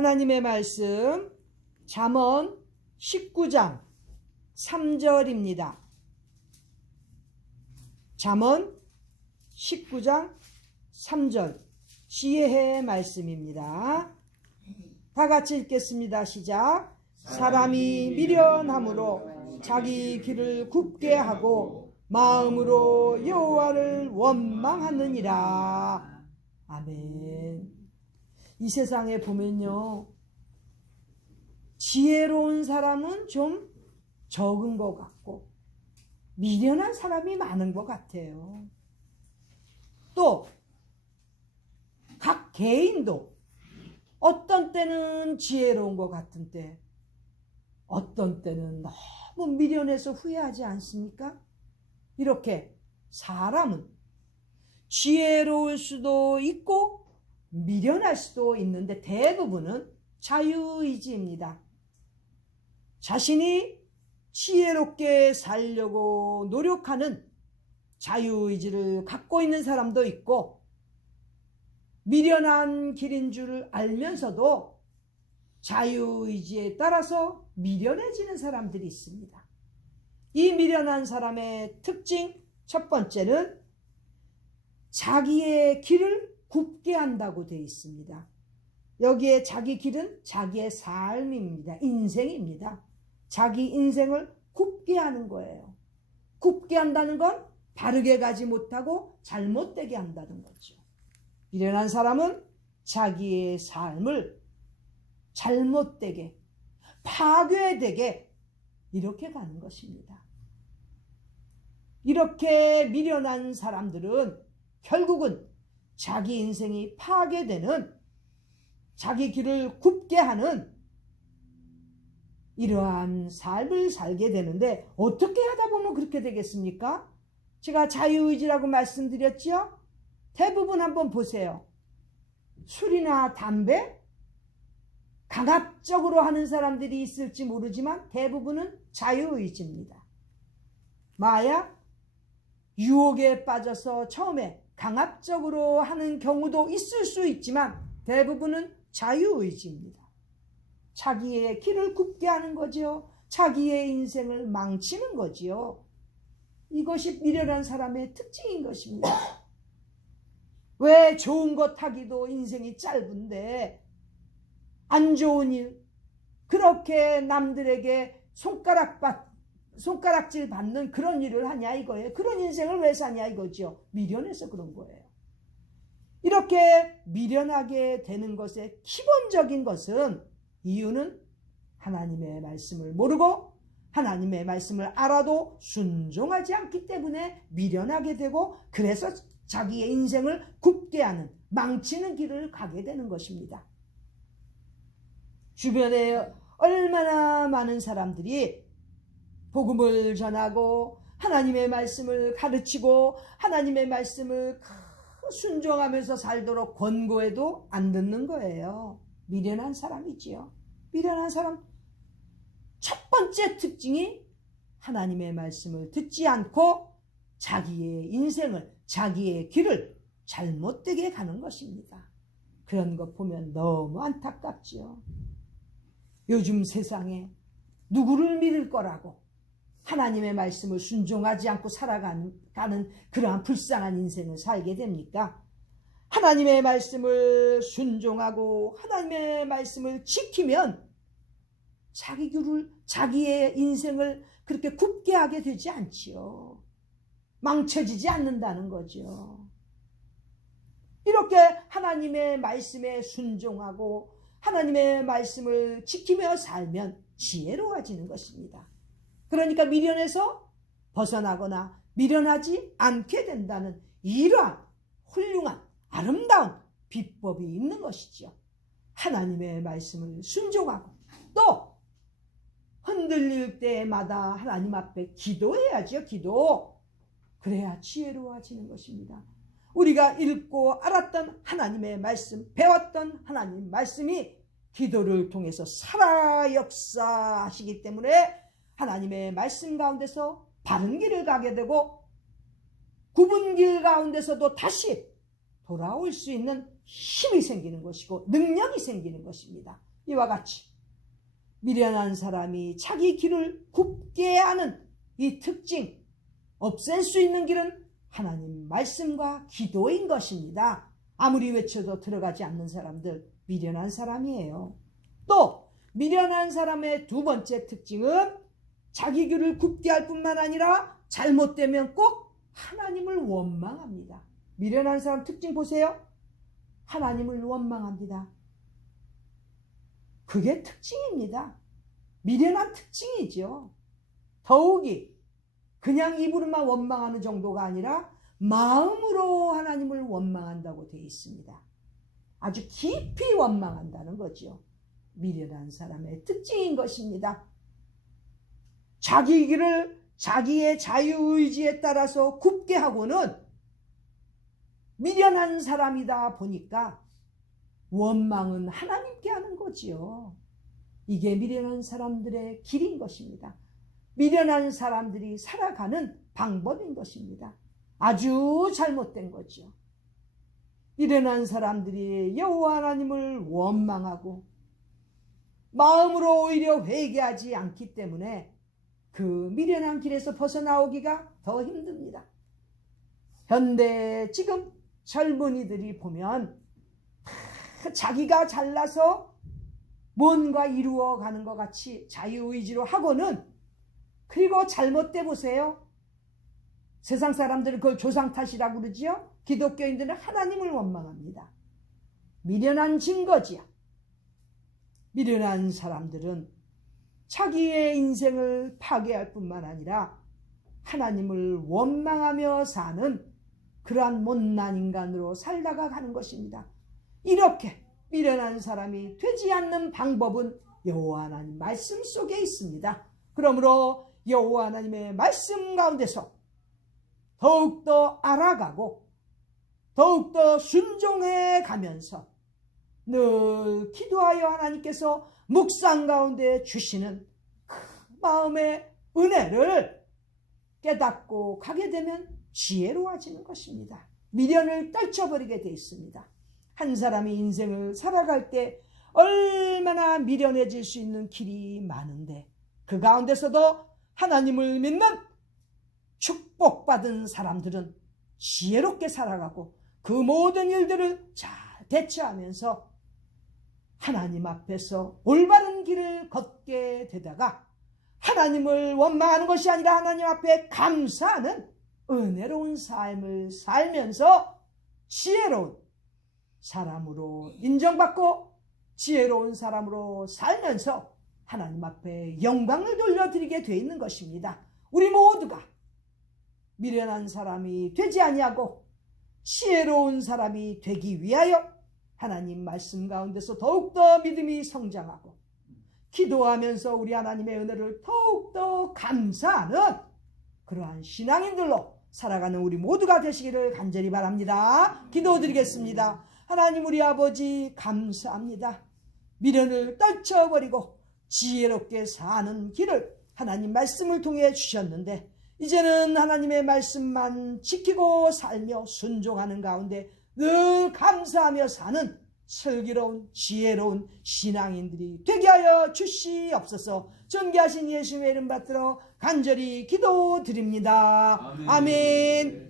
하나님의 말씀 잠언 19장 3절입니다. 잠언 19장 3절 지혜의 말씀입니다. 다 같이 읽겠습니다. 시작. 사람이 미련함으로 자기 길을 굽게 하고 마음으로 여호와를 원망하느니라. 아멘. 이 세상에 보면요, 지혜로운 사람은 좀 적은 것 같고 미련한 사람이 많은 것 같아요. 또 각 개인도 어떤 때는 지혜로운 것 같은 때, 어떤 때는 너무 미련해서 후회하지 않습니까? 이렇게 사람은 지혜로울 수도 있고 미련할 수도 있는데 대부분은 자유의지입니다. 자신이 지혜롭게 살려고 노력하는 자유의지를 갖고 있는 사람도 있고, 미련한 길인 줄 알면서도 자유의지에 따라서 미련해지는 사람들이 있습니다. 이 미련한 사람의 특징 첫 번째는 자기의 길을 굽게 한다고 되어 있습니다. 여기에 자기 길은 자기의 삶입니다. 인생입니다. 자기 인생을 굽게 하는 거예요. 굽게 한다는 건 바르게 가지 못하고 잘못되게 한다는 거죠. 미련한 사람은 자기의 삶을 잘못되게, 파괴되게 이렇게 가는 것입니다. 이렇게 미련한 사람들은 결국은 자기 인생이 파괴되는, 자기 길을 굽게 하는 이러한 삶을 살게 되는데, 어떻게 하다 보면 그렇게 되겠습니까? 제가 자유의지라고 말씀드렸죠? 대부분 한번 보세요. 술이나 담배 강압적으로 하는 사람들이 있을지 모르지만 대부분은 자유의지입니다. 마약, 유혹에 빠져서 처음에 강압적으로 하는 경우도 있을 수 있지만 대부분은 자유의지입니다. 자기의 길을 굽게 하는 거지요. 자기의 인생을 망치는 거지요. 이것이 미련한 사람의 특징인 것입니다. 왜 좋은 것 하기도 인생이 짧은데 안 좋은 일, 그렇게 남들에게 손가락질 받는 그런 일을 하냐 이거예요. 그런 인생을 왜 사냐 이거죠. 미련해서 그런 거예요. 이렇게 미련하게 되는 것의 기본적인 것은, 이유는 하나님의 말씀을 모르고 하나님의 말씀을 알아도 순종하지 않기 때문에 미련하게 되고, 그래서 자기의 인생을 굽게 하는, 망치는 길을 가게 되는 것입니다. 주변에 얼마나 많은 사람들이 복음을 전하고 하나님의 말씀을 가르치고 하나님의 말씀을 순종하면서 살도록 권고해도 안 듣는 거예요. 미련한 사람이지요. 미련한 사람 첫 번째 특징이 하나님의 말씀을 듣지 않고 자기의 인생을, 자기의 길을 잘못되게 가는 것입니다. 그런 것 보면 너무 안타깝지요. 요즘 세상에 누구를 믿을 거라고 하나님의 말씀을 순종하지 않고 살아가는 그러한 불쌍한 인생을 살게 됩니까? 하나님의 말씀을 순종하고 하나님의 말씀을 지키면 자기의 인생을 그렇게 굽게 하게 되지 않지요. 망쳐지지 않는다는 거죠. 이렇게 하나님의 말씀에 순종하고 하나님의 말씀을 지키며 살면 지혜로워지는 것입니다. 그러니까 미련에서 벗어나거나 미련하지 않게 된다는 이러한 훌륭한 아름다운 비법이 있는 것이죠. 하나님의 말씀을 순종하고 또 흔들릴 때마다 하나님 앞에 기도해야죠. 기도. 그래야 지혜로워지는 것입니다. 우리가 읽고 알았던 하나님의 말씀, 배웠던 하나님 말씀이 기도를 통해서 살아 역사하시기 때문에 하나님의 말씀 가운데서 바른 길을 가게 되고 굽은 길 가운데서도 다시 돌아올 수 있는 힘이 생기는 것이고 능력이 생기는 것입니다. 이와 같이 미련한 사람이 자기 길을 굽게 하는 이 특징, 없앨 수 있는 길은 하나님 말씀과 기도인 것입니다. 아무리 외쳐도 들어가지 않는 사람들, 미련한 사람이에요. 또 미련한 사람의 두 번째 특징은 자기 길을 굽게 할 뿐만 아니라 잘못되면 꼭 하나님을 원망합니다. 미련한 사람 특징 보세요. 하나님을 원망합니다. 그게 특징입니다. 미련한 특징이죠. 더욱이 그냥 입으로만 원망하는 정도가 아니라 마음으로 하나님을 원망한다고 되어 있습니다. 아주 깊이 원망한다는 거죠. 미련한 사람의 특징인 것입니다. 자기 길을 자기의 자유의지에 따라서 굽게 하고는 미련한 사람이다 보니까 원망은 하나님께 하는 거지요. 이게 미련한 사람들의 길인 것입니다. 미련한 사람들이 살아가는 방법인 것입니다. 아주 잘못된 거죠. 미련한 사람들이 여호와 하나님을 원망하고 마음으로 오히려 회개하지 않기 때문에 그 미련한 길에서 벗어나오기가 더 힘듭니다. 현대 지금 젊은이들이 보면 자기가 잘나서 뭔가 이루어가는 것 같이 자유의지로 하고는, 그리고 잘못돼 보세요. 세상 사람들은 그걸 조상 탓이라고 그러지요. 기독교인들은 하나님을 원망합니다. 미련한 증거지요. 미련한 사람들은 자기의 인생을 파괴할 뿐만 아니라 하나님을 원망하며 사는 그러한 못난 인간으로 살다가 가는 것입니다. 이렇게 미련한 사람이 되지 않는 방법은 여호와 하나님 말씀 속에 있습니다. 그러므로 여호와 하나님의 말씀 가운데서 더욱더 알아가고 더욱더 순종해 가면서 늘 기도하여 하나님께서 묵상 가운데 주시는 그 마음의 은혜를 깨닫고 가게 되면 지혜로워지는 것입니다. 미련을 떨쳐버리게 돼 있습니다. 한 사람이 인생을 살아갈 때 얼마나 미련해질 수 있는 길이 많은데, 그 가운데서도 하나님을 믿는 축복받은 사람들은 지혜롭게 살아가고 그 모든 일들을 잘 대처하면서 하나님 앞에서 올바른 길을 걷게 되다가 하나님을 원망하는 것이 아니라 하나님 앞에 감사하는 은혜로운 삶을 살면서 지혜로운 사람으로 인정받고 지혜로운 사람으로 살면서 하나님 앞에 영광을 돌려드리게 돼 있는 것입니다. 우리 모두가 미련한 사람이 되지 아니하고 지혜로운 사람이 되기 위하여 하나님 말씀 가운데서 더욱더 믿음이 성장하고 기도하면서 우리 하나님의 은혜를 더욱더 감사하는 그러한 신앙인들로 살아가는 우리 모두가 되시기를 간절히 바랍니다. 기도드리겠습니다. 하나님 우리 아버지 감사합니다. 미련을 떨쳐버리고 지혜롭게 사는 길을 하나님 말씀을 통해 주셨는데, 이제는 하나님의 말씀만 지키고 살며 순종하는 가운데 늘 감사하며 사는 슬기로운 지혜로운 신앙인들이 되게 하여 주시옵소서. 존귀하신 예수의 이름 받들어 간절히 기도드립니다. 아멘.